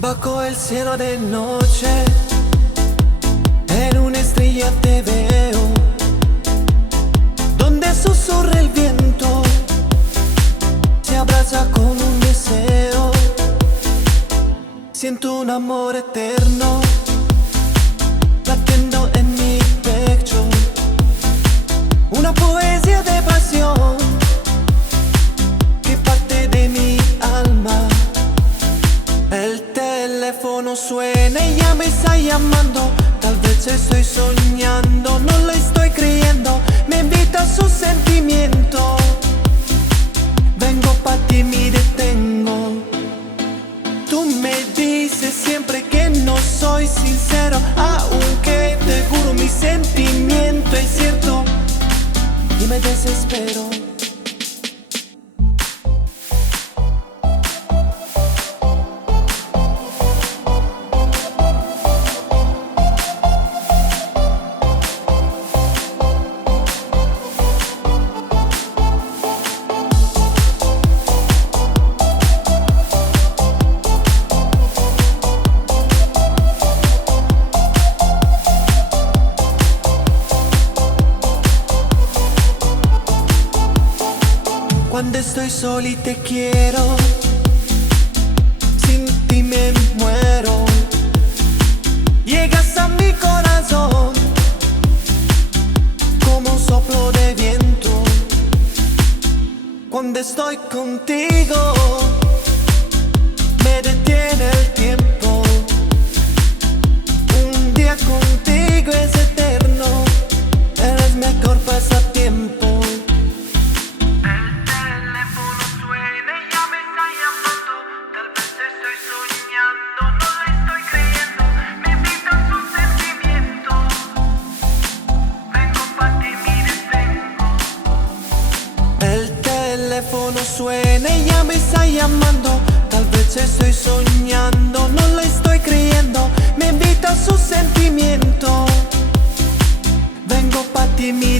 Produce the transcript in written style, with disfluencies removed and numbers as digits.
Bajo el cielo de noche, en una estrella te veo, donde susurra el viento, se abraza con un deseo. Siento un amor eterno latiendo en mi pecho, una poesía de pasión que parte de mi alma. El teléfono suena y ya me está llamando. Tal vez estoy soñando, no lo estoy creyendo. Me invita a su sentimiento. Vengo pa' ti, me detengo. Tú me dices siempre que no soy sincero, aunque te juro mi sentimiento es cierto, y me desespero. Cuando estoy solo y te quiero, sin ti me muero. Llegas a mi corazón como un soplo de viento. Cuando estoy contigo, me detiene el tiempo. Un día contigo es eterno, eres mejor pasatiempo. El teléfono suena y ya me está llamando. Tal vez estoy soñando, no lo estoy creyendo. Me invita a su sentimiento. Vengo pa' ti, mi